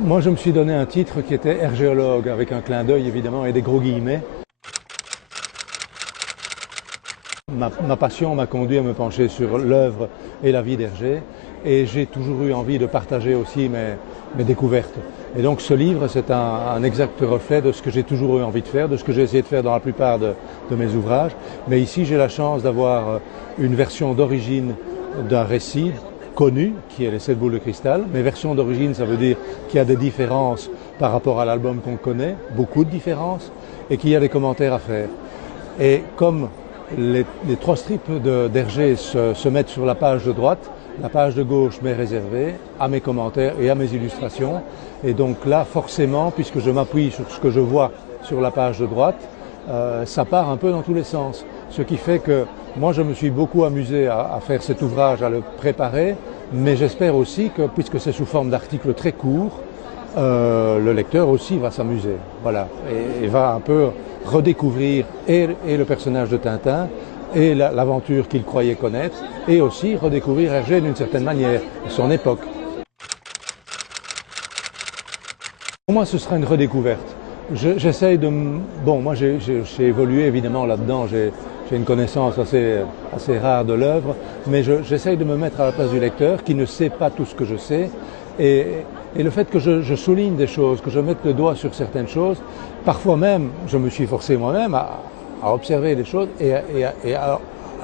Moi, je me suis donné un titre qui était hergéologue, avec un clin d'œil évidemment et des gros guillemets. Ma passion m'a conduit à me pencher sur l'œuvre et la vie d'Hergé, et j'ai toujours eu envie de partager aussi mes découvertes. Et donc ce livre, c'est un exact reflet de ce que j'ai toujours eu envie de faire, de ce que j'ai essayé de faire dans la plupart de mes ouvrages. Mais ici, j'ai la chance d'avoir une version d'origine d'un récit connu, qui est les 7 boules de cristal. Mais version d'origine, ça veut dire qu'il y a des différences par rapport à l'album qu'on connaît, beaucoup de différences, et qu'il y a des commentaires à faire. Et comme les 3 strips d'Hergé se mettent sur la page de droite, la page de gauche m'est réservée à mes commentaires et à mes illustrations. Et donc là, forcément, puisque je m'appuie sur ce que je vois sur la page de droite, ça part un peu dans tous les sens. Ce qui fait que moi, je me suis beaucoup amusé à faire cet ouvrage, à le préparer, mais j'espère aussi que, puisque c'est sous forme d'articles très courts, le lecteur aussi va s'amuser, voilà, et va un peu redécouvrir et le personnage de Tintin et l'aventure qu'il croyait connaître, et aussi redécouvrir Hergé d'une certaine manière, son époque. Pour moi, ce sera une redécouverte. J'essaye de... Bon, moi j'ai évolué évidemment là-dedans, j'ai une connaissance assez rare de l'œuvre, mais j'essaye de me mettre à la place du lecteur qui ne sait pas tout ce que je sais. Et le fait que je souligne des choses, que je mette le doigt sur certaines choses, parfois même, je me suis forcé moi-même à observer des choses et à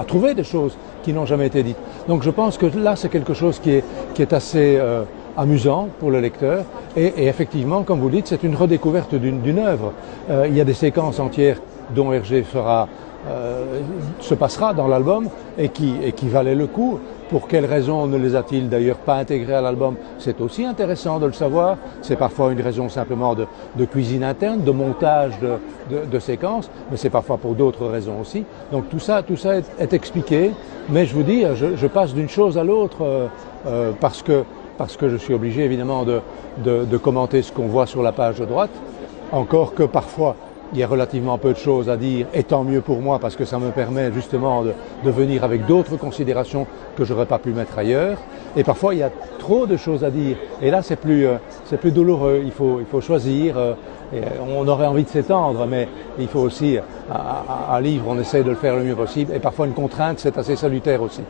trouver des choses qui n'ont jamais été dites. Donc je pense que là, c'est quelque chose qui est assez amusant pour le lecteur. Et effectivement, comme vous dites, c'est une redécouverte d'une œuvre. Il y a des séquences entières dont Hergé se passera dans l'album et qui valaient le coup. Pour quelles raisons ne les a-t-il d'ailleurs pas intégrés à l'album? C'est aussi intéressant de le savoir. C'est parfois une raison simplement de cuisine interne, de montage de séquences, mais c'est parfois pour d'autres raisons aussi. Donc tout ça est expliqué, mais je vous dis, je passe d'une chose à l'autre parce que je suis obligé évidemment de commenter ce qu'on voit sur la page de droite, encore que parfois il y a relativement peu de choses à dire, et tant mieux pour moi parce que ça me permet justement de venir avec d'autres considérations que je n'aurais pas pu mettre ailleurs. Et parfois il y a trop de choses à dire, et là c'est plus douloureux, il faut choisir. Et on aurait envie de s'étendre, mais il faut aussi, à un livre, on essaie de le faire le mieux possible, et parfois une contrainte, c'est assez salutaire aussi.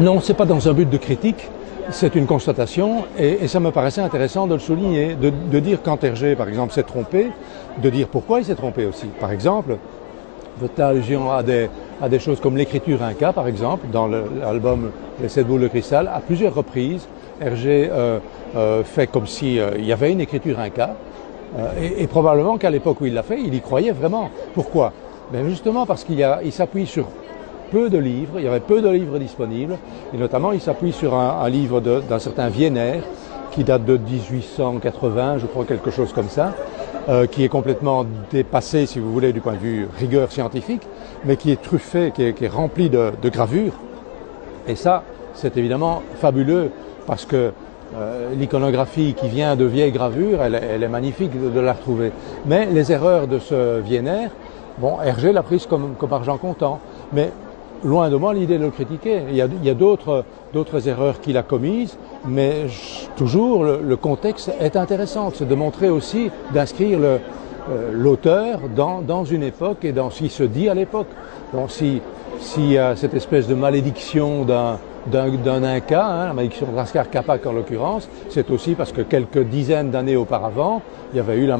Non, ce n'est pas dans un but de critique, c'est une constatation et ça me paraissait intéressant de le souligner, de dire quand Hergé, par exemple, s'est trompé, de dire pourquoi il s'est trompé aussi. Par exemple, faites allusion à des choses comme l'écriture inca, par exemple, dans l'album Les 7 boules de cristal, à plusieurs reprises, Hergé fait comme s'il y avait une écriture inca et probablement qu'à l'époque où il l'a fait, il y croyait vraiment. Pourquoi? Ben justement parce qu'il s'appuie sur peu de livres, il y avait peu de livres disponibles, et notamment il s'appuie sur un livre d'un certain Wiener, qui date de 1880, je crois, quelque chose comme ça, qui est complètement dépassé, si vous voulez, du point de vue rigueur scientifique, mais qui est truffé, qui est rempli de gravures. Et ça, c'est évidemment fabuleux, parce que l'iconographie qui vient de vieilles gravures, elle est magnifique de la retrouver. Mais les erreurs de ce Wiener, bon, Hergé l'a prise comme argent comptant. Mais loin de moi l'idée de le critiquer. Il y a d'autres erreurs qu'il a commises, mais toujours le contexte est intéressant. C'est de montrer aussi, d'inscrire l'auteur dans une époque et dans ce qui se dit à l'époque. Donc s'il y a cette espèce de malédiction d'un Inca, la malédiction de Lascar Capac en l'occurrence, c'est aussi parce que quelques dizaines d'années auparavant, il y avait eu la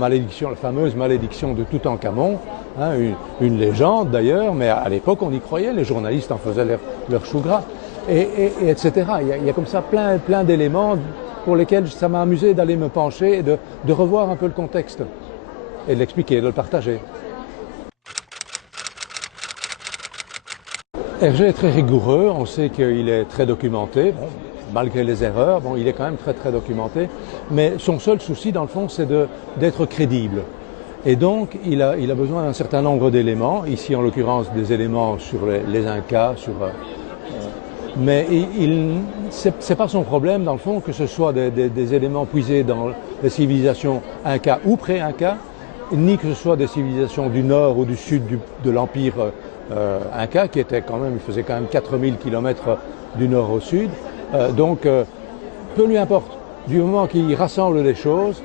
fameuse malédiction de Toutankhamon, une légende d'ailleurs, mais à l'époque on y croyait, les journalistes en faisaient leur chou gras, etc. Il y a comme ça plein d'éléments pour lesquels ça m'a amusé d'aller me pencher et de revoir un peu le contexte et de l'expliquer, de le partager. Hergé est très rigoureux, on sait qu'il est très documenté, bon, malgré les erreurs, bon, il est quand même très documenté, mais son seul souci dans le fond c'est d'être crédible. Et donc il a besoin d'un certain nombre d'éléments, ici en l'occurrence des éléments sur les Incas, mais c'est pas son problème dans le fond que ce soit des éléments puisés dans les civilisations Incas ou pré-Incas, ni que ce soit des civilisations du nord ou du sud de l'empire un cas qui était quand même, il faisait quand même 4000 km du nord au sud. Donc, peu lui importe, du moment qu'il rassemble les choses.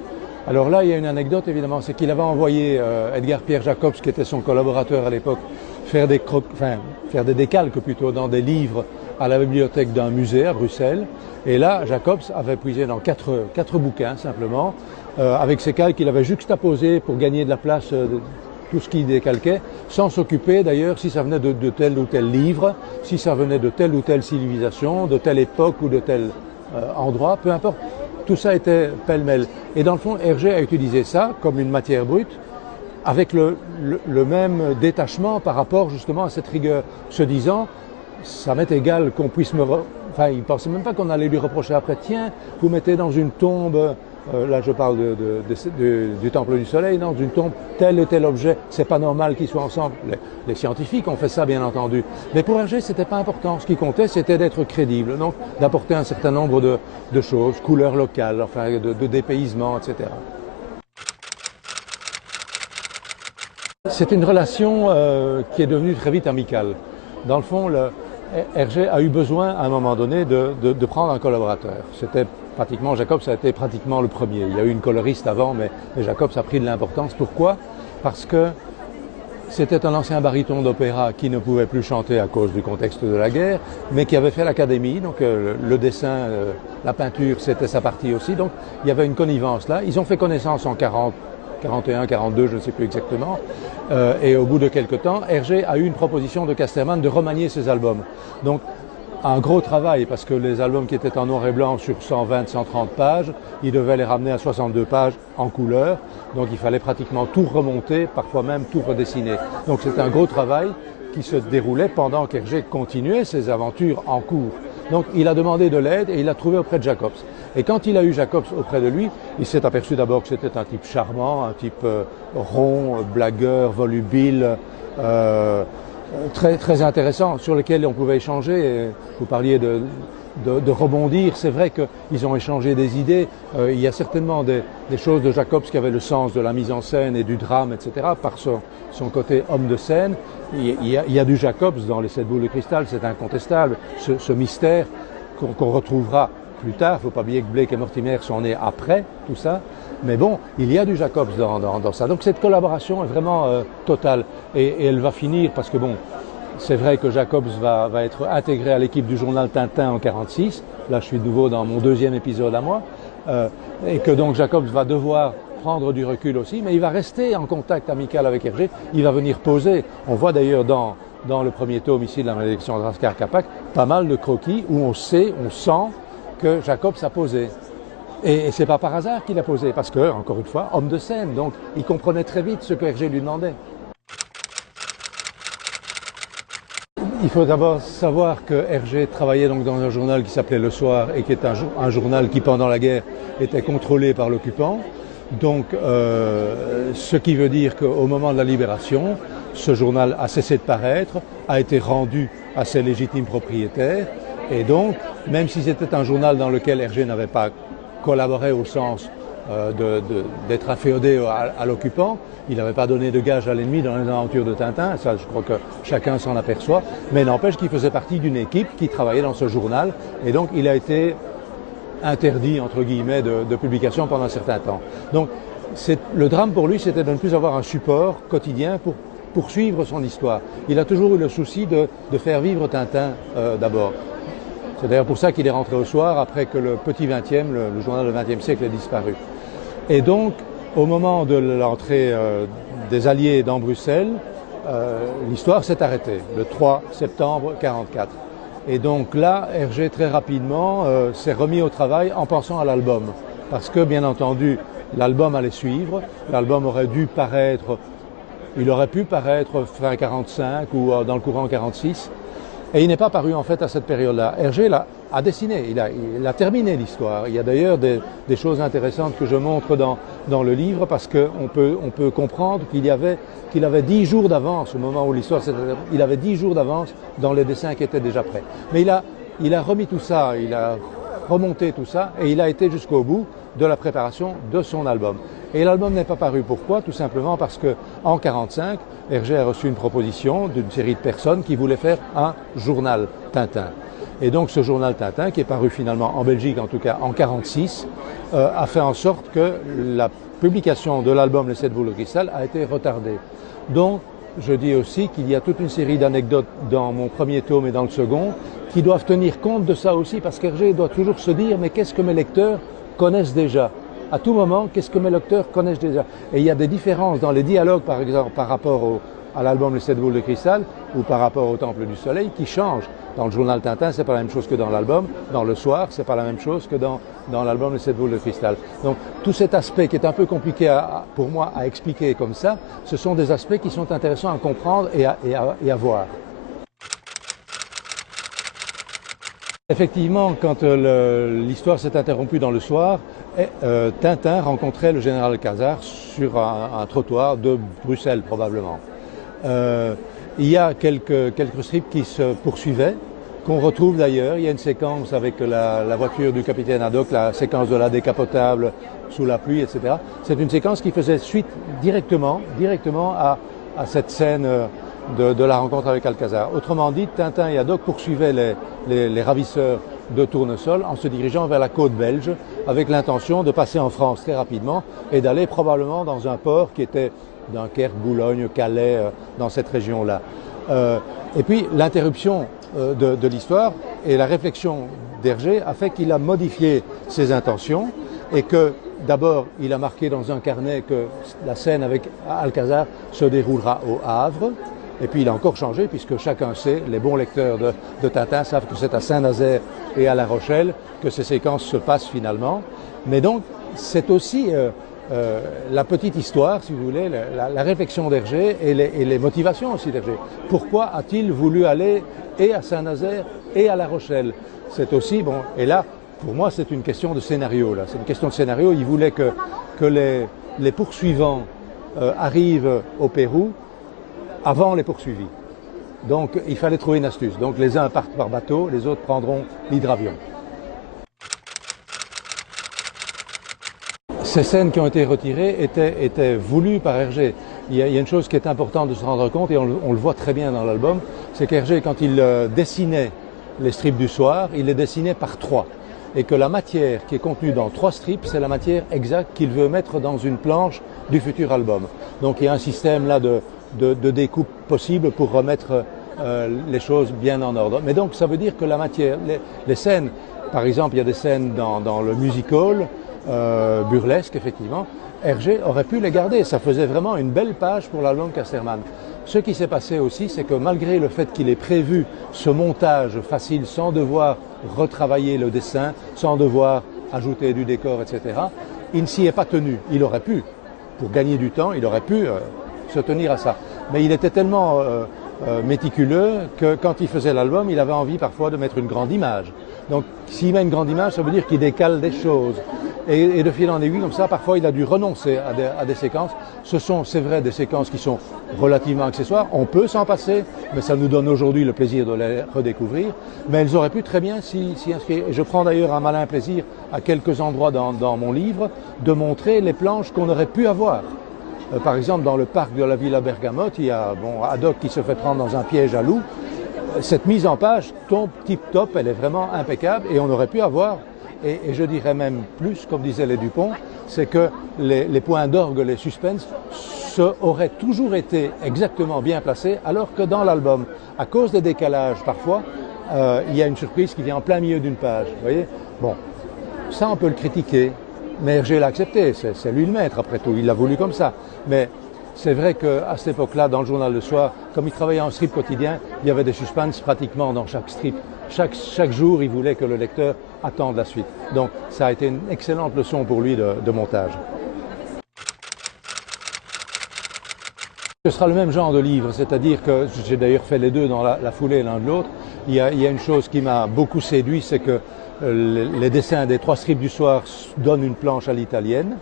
Alors là, il y a une anecdote évidemment, c'est qu'il avait envoyé Edgar Pierre Jacobs, qui était son collaborateur à l'époque, faire des décalques plutôt dans des livres à la bibliothèque d'un musée à Bruxelles. Et là, Jacobs avait puisé dans quatre bouquins simplement, avec ces calques qu'il avait juxtaposés pour gagner de la place tout ce qu'il décalquait, sans s'occuper d'ailleurs si ça venait de tel ou tel livre, si ça venait de telle ou telle civilisation, de telle époque ou de tel endroit, peu importe. Tout ça était pêle-mêle. Et dans le fond, Hergé a utilisé ça comme une matière brute, avec le même détachement par rapport justement à cette rigueur, se disant, ça m'est égal qu'on puisse me... Enfin, il ne pensait même pas qu'on allait lui reprocher après, tiens, vous mettez dans une tombe, là je parle du Temple du Soleil, dans une tombe, tel et tel objet, c'est pas normal qu'ils soient ensemble. Les scientifiques ont fait ça, bien entendu. Mais pour Hergé, c'était pas important. Ce qui comptait, c'était d'être crédible, donc d'apporter un certain nombre de choses, couleurs locales, enfin, de dépaysement, etc. C'est une relation qui est devenue très vite amicale. Dans le fond, Hergé a eu besoin à un moment donné de prendre un collaborateur. C'était pratiquement, Jacobs a été pratiquement le premier. Il y a eu une coloriste avant, mais Jacobs a pris de l'importance. Pourquoi? Parce que c'était un ancien baryton d'opéra qui ne pouvait plus chanter à cause du contexte de la guerre, mais qui avait fait l'académie, donc le dessin, la peinture, c'était sa partie aussi. Donc il y avait une connivence là. Ils ont fait connaissance en 41, 42, je ne sais plus exactement. Et au bout de quelques temps, Hergé a eu une proposition de Casterman de remanier ses albums. Donc, un gros travail, parce que les albums qui étaient en noir et blanc sur 120, 130 pages, il devait les ramener à 62 pages en couleur. Donc, il fallait pratiquement tout remonter, parfois même tout redessiner. Donc, c'était un gros travail qui se déroulait pendant qu'Hergé continuait ses aventures en cours. Donc il a demandé de l'aide et il l'a trouvé auprès de Jacobs. Et quand il a eu Jacobs auprès de lui, il s'est aperçu d'abord que c'était un type charmant, un type rond, blagueur, volubile, très, très intéressant, sur lequel on pouvait échanger. Vous parliez de rebondir, c'est vrai qu'ils ont échangé des idées. Il y a certainement des choses de Jacobs qui avaient le sens de la mise en scène et du drame, etc., par son côté homme de scène. Il y a du Jacobs dans les 7 boules de cristal, c'est incontestable, ce mystère qu'on retrouvera plus tard. Il ne faut pas oublier que Blake et Mortimer sont nés après tout ça. Mais bon, il y a du Jacobs dans ça. Donc cette collaboration est vraiment totale. Et elle va finir parce que bon, c'est vrai que Jacobs va être intégré à l'équipe du journal Tintin en 1946. Là, je suis de nouveau dans mon deuxième épisode à moi. Et que donc Jacobs va devoir prendre du recul aussi, mais il va rester en contact amical avec Hergé. Il va venir poser. On voit d'ailleurs dans le premier tome ici de la malédiction de Raskar Kapak, pas mal de croquis où on sent que Jacobs a posé. Et c'est pas par hasard qu'il a posé, parce que, encore une fois, homme de scène, donc il comprenait très vite ce que Hergé lui demandait. Il faut d'abord savoir que Hergé travaillait donc dans un journal qui s'appelait Le Soir et qui est un journal qui, pendant la guerre, était contrôlé par l'occupant. Donc, ce qui veut dire qu'au moment de la libération, ce journal a cessé de paraître, a été rendu à ses légitimes propriétaires. Et donc, même si c'était un journal dans lequel Hergé n'avait pas collaboré au sens d'être afféodé à l'occupant, il n'avait pas donné de gage à l'ennemi dans les aventures de Tintin, ça je crois que chacun s'en aperçoit, mais n'empêche qu'il faisait partie d'une équipe qui travaillait dans ce journal, et donc il a été interdit, entre guillemets, de publication pendant un certain temps. Donc le drame pour lui, c'était de ne plus avoir un support quotidien pour poursuivre son histoire. Il a toujours eu le souci de faire vivre Tintin d'abord. C'est d'ailleurs pour ça qu'il est rentré au Soir après que le petit 20e, le journal du 20e siècle, ait disparu. Et donc, au moment de l'entrée des Alliés dans Bruxelles, l'histoire s'est arrêtée, le 3 septembre 1944. Et donc là, Hergé, très rapidement, s'est remis au travail en pensant à l'album. Parce que, bien entendu, l'album allait suivre, l'album aurait dû paraître, il aurait pu paraître fin 45 ou dans le courant 46. Et il n'est pas paru en fait à cette période-là. Hergé a dessiné, il a terminé l'histoire. Il y a d'ailleurs des choses intéressantes que je montre dans le livre parce qu'on peut comprendre qu'il avait 10 jours d'avance au moment où l'histoire s'est terminée. Il avait 10 jours d'avance dans les dessins qui étaient déjà prêts. Mais il a remis tout ça, il a remonté tout ça et il a été jusqu'au bout de la préparation de son album. Et l'album n'est pas paru. Pourquoi? Tout simplement parce qu'en 1945, Hergé a reçu une proposition d'une série de personnes qui voulaient faire un journal Tintin. Et donc ce journal Tintin, qui est paru finalement en Belgique, en tout cas en 1946, a fait en sorte que la publication de l'album Les 7 boules de cristal a été retardée. Donc je dis aussi qu'il y a toute une série d'anecdotes dans mon premier tome et dans le second qui doivent tenir compte de ça aussi, parce qu'Hergé doit toujours se dire mais qu'est-ce que mes lecteurs connaissent déjà? À tout moment, qu'est-ce que mes lecteurs connaissent déjà? Et il y a des différences dans les dialogues, par exemple, par rapport à l'album Les 7 boules de cristal ou par rapport au Temple du Soleil qui changent. Dans le journal Tintin, c'est pas la même chose que dans l'album. Dans Le Soir, c'est pas la même chose que dans l'album Les 7 boules de cristal. Donc tout cet aspect qui est un peu compliqué pour moi à expliquer comme ça, ce sont des aspects qui sont intéressants à comprendre et à voir. Effectivement, quand l'histoire s'est interrompue dans Le Soir, Tintin rencontrait le général Alcazar sur un trottoir de Bruxelles probablement. Il y a quelques strips qui se poursuivaient, qu'on retrouve d'ailleurs. Il y a une séquence avec la voiture du capitaine Haddock, la séquence de la décapotable sous la pluie, etc. C'est une séquence qui faisait suite directement à cette scène de la rencontre avec Alcazar. Autrement dit, Tintin et Haddock poursuivaient les ravisseurs de Tournesol en se dirigeant vers la côte belge avec l'intention de passer en France très rapidement et d'aller probablement dans un port qui était Dunkerque, Boulogne, Calais, dans cette région-là. Et puis l'interruption de l'histoire et la réflexion d'Hergé a fait qu'il a modifié ses intentions et que d'abord il a marqué dans un carnet que la scène avec Alcazar se déroulera au Havre. Et puis il a encore changé puisque chacun sait, les bons lecteurs de Tintin savent que c'est à Saint-Nazaire et à La Rochelle que ces séquences se passent finalement. Mais donc c'est aussi la petite histoire, si vous voulez, la réflexion d'Hergé et les motivations aussi d'Hergé. Pourquoi a-t-il voulu aller et à Saint-Nazaire et à La Rochelle? C'est aussi, bon, et là, pour moi, c'est une question de scénario. C'est une question de scénario. Il voulait que les poursuivants arrivent au Pérou avant les poursuivis. Donc, il fallait trouver une astuce. Donc, les uns partent par bateau, les autres prendront l'hydravion. Ces scènes qui ont été retirées étaient voulues par Hergé. Il y a une chose qui est importante de se rendre compte, et on le voit très bien dans l'album, c'est qu'Hergé, quand il dessinait les strips du soir, il les dessinait par 3. Et que la matière qui est contenue dans 3 strips, c'est la matière exacte qu'il veut mettre dans une planche du futur album. Donc il y a un système là de découpe possible pour remettre les choses bien en ordre. Mais donc ça veut dire que la matière, les scènes, par exemple il y a des scènes dans le musical, burlesque effectivement, Hergé aurait pu les garder, ça faisait vraiment une belle page pour l'album Casterman. Ce qui s'est passé aussi, c'est que malgré le fait qu'il ait prévu ce montage facile sans devoir retravailler le dessin, sans devoir ajouter du décor, etc., il ne s'y est pas tenu. Il aurait pu, pour gagner du temps, il aurait pu se tenir à ça. Mais il était tellement méticuleux que quand il faisait l'album, il avait envie parfois de mettre une grande image. Donc s'il met une grande image, ça veut dire qu'il décale des choses. Et de fil en aiguille, comme ça, parfois il a dû renoncer à des séquences. Ce sont, c'est vrai, des séquences qui sont relativement accessoires. On peut s'en passer, mais ça nous donne aujourd'hui le plaisir de les redécouvrir. Mais elles auraient pu très bien s'y inscrire. Et je prends d'ailleurs un malin plaisir à quelques endroits dans mon livre de montrer les planches qu'on aurait pu avoir. Par exemple, dans le parc de la Villa Bergamote, il y a Haddock qui se fait prendre dans un piège à loup. Cette mise en page tombe tip-top, elle est vraiment impeccable et on aurait pu avoir, et je dirais même plus, comme disaient les Dupont, c'est que les points d'orgue, les suspens, auraient toujours été exactement bien placés, alors que dans l'album, à cause des décalages parfois, il y a une surprise qui vient en plein milieu d'une page. Vous voyez? Bon, ça on peut le critiquer, mais Hergé l'a accepté, c'est lui le maître après tout, il l'a voulu comme ça. Mais c'est vrai qu'à cette époque-là, dans le journal Le Soir, comme il travaillait en strip quotidien, il y avait des suspens pratiquement dans chaque strip. Chaque jour, il voulait que le lecteur attende la suite. Donc ça a été une excellente leçon pour lui de montage. Ce sera le même genre de livre, c'est-à-dire que j'ai d'ailleurs fait les deux dans la foulée l'un de l'autre. Il y a une chose qui m'a beaucoup séduit, c'est que les dessins des 3 strips du soir donnent une planche à l'italienne.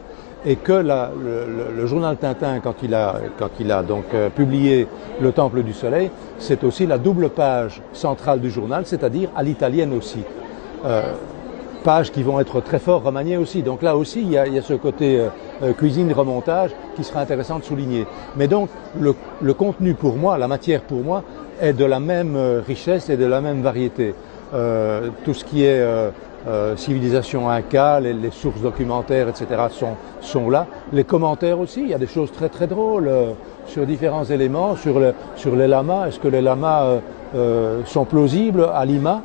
Et que le journal Tintin, quand il a donc publié Le Temple du Soleil, c'est aussi la double page centrale du journal, c'est-à-dire à l'italienne aussi. pages qui vont être très fort remaniées aussi. Donc là aussi, il y a ce côté cuisine, remontage qui sera intéressant de souligner. Mais donc, le contenu pour moi, la matière pour moi, est de la même richesse et de la même variété. Tout ce qui est civilisation inca, les sources documentaires, etc. sont là. Les commentaires aussi, il y a des choses très très drôles sur différents éléments, sur les lamas. Est-ce que les lamas sont plausibles à Lima?